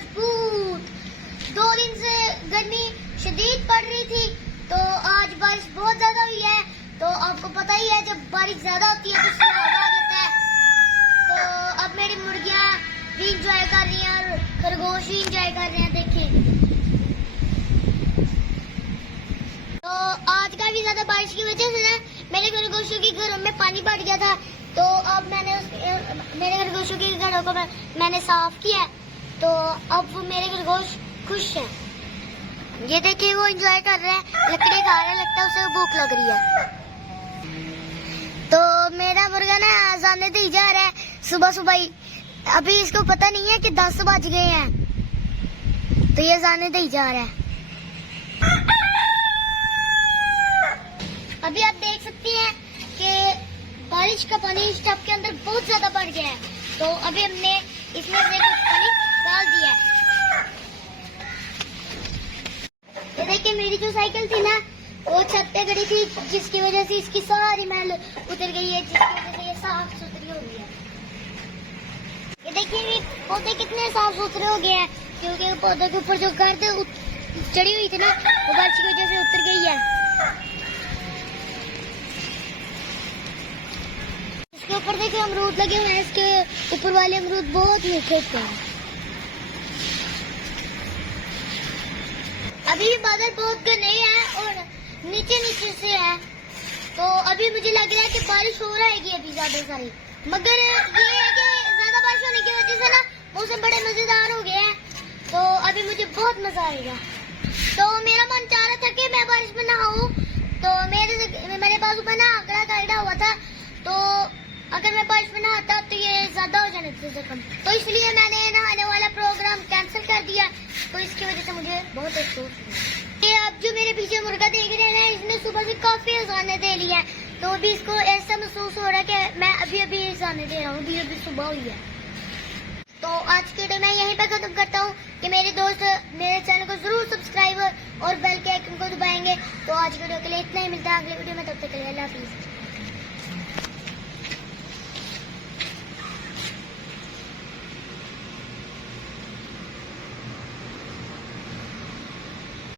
मजबूत। 2 दिन से गर्मी शदीद पड़ रही थी, तो आज बारिश बहुत ज्यादा हुई है। तो आपको पता ही है, जब बारिश ज्यादा होती है तो सैलाब आ जाता है। तो अब मेरी मुर्गियां भी इंजॉय कर रही हैं और खरगोश भी इंजॉय कर रहे हैं। देखिए, तो आज काफी ज्यादा बारिश की वजह से ना मेरे खरगोशों के घरों में पानी भर गया था। तो अब मैंने मेरे खरगोशों के घरों को मैंने साफ किया, तो अब वो मेरे खरगोश खुश हैं। ये देखिए, वो एंजॉय कर रहे हैं, लकड़ी खा रहे हैं, लगता है उसे भूख लग रही है। तो मेरा मुर्गा ना आजाने दे जा रहा है सुबह सुबह ही। अभी इसको पता नहीं है कि 10 बज गए हैं, तो ये आजाने दे जा रहा है। अभी आप देख सकती हैं कि बारिश का पानी इस टब के अंदर बहुत ज्यादा बढ़ गया है। तो अभी हमने इसमें से कुछ पानी डाल दिया है। तो देखिए, मेरी जो साइकिल थी ना, वो छत पे खड़ी थी, जिसकी वजह से इसकी सारी मैल उतर गई है, जिसकी वजह से ये साफ सुथरी हो गई है। ये देखिए, ये पौधे कितने साफ सुथरे हो गए हैं, क्योंकि पौधे के ऊपर जो गर्द चढ़ी हुई थी ना, वो बारिश की वजह से उतर गई है। इसके ऊपर देखिए अमरूद लगे हुए हैं, इसके ऊपर वाले अमरूद बहुत मीठे होते हैं। अभी भी बादल बहुत घने हैं और नीचे नीचे से है, तो अभी मुझे लग रहा है कि बारिश हो रहेगी अभी ज्यादा सारी। मगर ये है कि ज्यादा बारिश होने की वजह से ना मौसम बड़े मजेदार हो गया है, तो अभी मुझे बहुत मजा आएगा। तो मेरा मन चाह रहा था कि मैं बारिश में नहाऊं, तो मेरे पास ऊपर ना आंकड़ा काटा हुआ था, तो अगर मैं बारिश में नहाता तो ये ज्यादा हो जाने थे जख्म, तो इसलिए मैंने नहाने वाला प्रोग्राम कैंसिल कर दिया। तो इसकी वजह से मुझे बहुत अफसोस हुआ। ये आप जो मेरे पीछे मुर्गा देख रहे हैं, इसने सुबह से काफी अजाने दे ली है, तो अभी इसको ऐसा महसूस हो रहा है कि मैं अभी अभी अजाने दे रहा हूँ, अभी सुबह हुई है। तो आज के वीडियो मैं यहीं पे खत्म करता हूँ कि मेरे दोस्त मेरे चैनल को जरूर सब्सक्राइब और बेल के आइकन को दबाएंगे। तो आज के वीडियो के लिए इतना ही, मिलता है अगले वीडियो में, तब तक के लिए अल्लाह हाफिज।